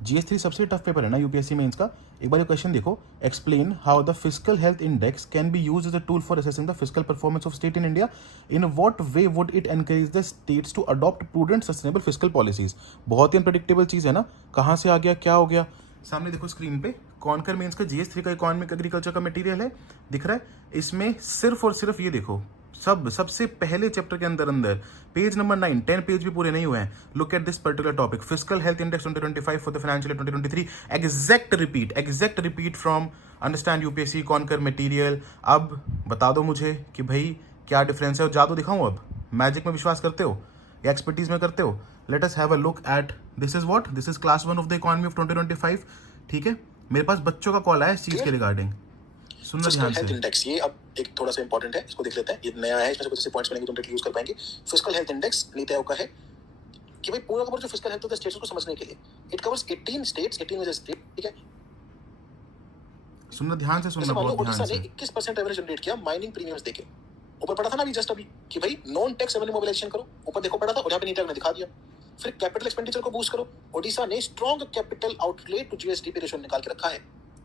GS3 सबसे tough paper है ना यूपीएससी मेंस का। एक बार ये क्वेश्चन देखो, explain how the fiscal health index can be used as a tool for assessing the fiscal performance of state in India, in what way would it encourage the states to adopt prudent sustainable fiscal policies. बहुत ही unpredictable चीज है ना, कहाँ से आ गया क्या हो गया। सामने देखो स्क्रीन पे कॉनकर मेंस का GS3 का इकोनॉमिक एग्रीकल्चर का मटेरियल है, दिख रहा है। इसमें सिर्फ और सिर्फ ये देखो, सबसे पहले चैप्टर के अंदर पेज नंबर 9, 10 पेज भी पूरे नहीं हुए हैं। Look at this particular topic, physical health index 2025 for the financial 2023, exact repeat from understand UPSC conquer material. अब बता दो मुझे कि भाई क्या डिफरेंस है, और जादू दिखाऊं अब, मैजिक में विश्वास करते हो या एक्सपर्टीज में करते हो। Let us have a look at this is what, this is class 1 of the economy of 2025। ठीक है, मेरे पास बच्चों का कॉल आया इस चीज के रिगार्डिंग, सुनना ध्यान से। इंडेक्स ये अब एक थोड़ा सा इंपॉर्टेंट है, इसको देख लेते हैं। ये नया है, इसमें से कुछ ऐसे पॉइंट्स मिलेंगे तुम यूज कर पाएंगे। Physical health index NITI Aayog का है कि भाई पूरा का पूरा जो fiscal health of the states को समझने के लिए it covers 18 states, 18 major state. ठीक है, सुनना ध्यान से, सुनना बहुत ध्यान से। 21% रेवेन्यू जनरेट किया माइनिंग प्रीमियम्स देके। ऊपर पड़ा था ना अभी जस्ट अभी कि भाई नॉन टैक्स रेवेन्यू मोबिलाइजेशन करो, ऊपर देखो पड़ा था, और यहाँ पे नीति आयोग ने दिखा दिया। फिर कैपिटल एक्सपेंडिचर को बूस्ट करो। ओडिशा ने strong capital outlay to GSDP ratio निकाल के रखा है,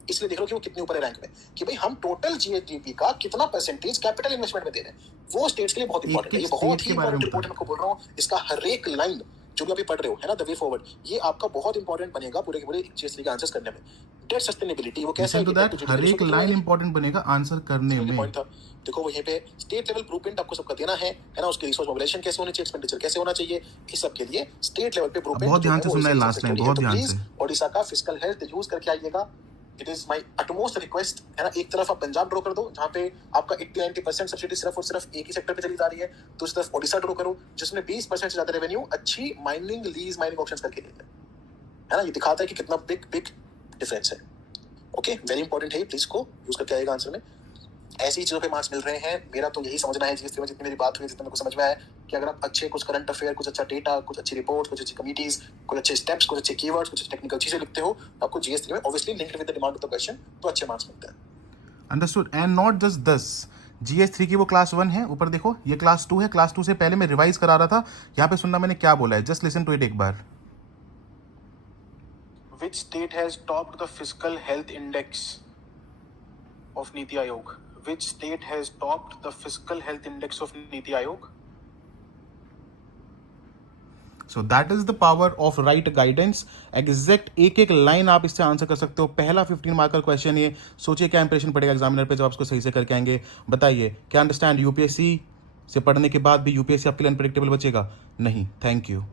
इसलिए देख लो कि वो कितने ऊपर है रैंक में, कि भाई हम टोटल जीएसडीपी का कितना परसेंटेज कैपिटल इन्वेस्टमेंट में दे रहे हैं। वो स्टेट्स के लिए बहुत इंपॉर्टेंट है, ये बहुत ही इंपॉर्टेंट रिपोर्ट मैं आपको बोल रहा हूँ। इसका हर एक लाइन जो भी अभी पढ़ रहे हो है ना, द वे फॉरवर्ड, ये आपका बहुत इंपॉर्टेंट बनेगा पूरे के पूरे जीएसटी के आंसर्स करने में। डेट सस्टेनेबिलिटी वो कैसे है, हर एक लाइन इंपॉर्टेंट बनेगा आंसर करने में। पॉइंट था देखो वहीं पे स्टेट लेवल ब्लूप्रिंट आपको सबका देना है ना, उसके रिसोर्स मोबिलाइजेशन कैसे होनी चाहिए, एक्सपेंडिचर कैसे होना चाहिए, इस सब के लिए स्टेट लेवल पे ब्लूप्रिंट। बहुत ध्यान से सुनना है लास्ट लाइन, बहुत ध्यान से। ओडिशा का फिजिकल हेल्थ यूज करके आइएगा, it is my utmost request है ना। एक तरफ आप पंजाब ड्रॉ कर दो जहां पे आपका 80-90% सब्सिडी सिर्फ और सिर्फ एक ही सेक्टर पे चली जा रही है, दूसरी तरफ ओडिशा ड्रॉ करो जिसमें 20% से ज्यादा रेवेन्यू अच्छी माइनिंग लीज माइनिंग ऑप्शंस करके है ना। ये दिखाता है कि कितना बिग डिफरेंस है। ओके, वेरी इंपॉर्टेंट है, प्लीज को यूज करके आएगा आंसर में। ऐसी चीजों पे मार्क्स मिल रहे हैं। मेरा तो यही समझना है जिस जितनी मेरी बात हुई, जितना मेरे को समझ में आया कि अगर आप अच्छे कुछ करंट अफेयर, कुछ अच्छा डेटा, कुछ अच्छी रिपोर्ट, कुछ अच्छी कमिटीज, कुछ अच्छे स्टेप्स, कुछ अच्छे कीवर्ड्स, कुछ टेक्निकल चीजें लिखते हो, तो आपको जीएस3 में obviously linked with the demand of the question तो अच्छे मार्क्स मिलते हैं। Understood. And not just this, GS3 की वो क्लास 1 है, ऊपर देखो ये क्लास 2 है। क्लास 2 से पहले मैं रिवाइज करा रहा था, यहाँ पे सुनना मैंने क्या बोला है, जस्ट लिसन टू इट एक बार। Which state has topped the fiscal health index of Niti Aayog? Which state has topped the fiscal health index of Niti Aayog? So that is the power of right guidance. Exact एक एक line आप इससे answer कर सकते हो। पहला 15 marker question, ये सोचिए क्या इंप्रेशन पड़ेगा एग्जामिनर पे जब आप इसको सही से करके आएंगे। बताइए क्या अंडरस्टैंड यूपीएससी से पढ़ने के बाद भी यूपीएससी आपके लिए अनप्रेडिक्टेबल बचेगा? नहीं। Thank you.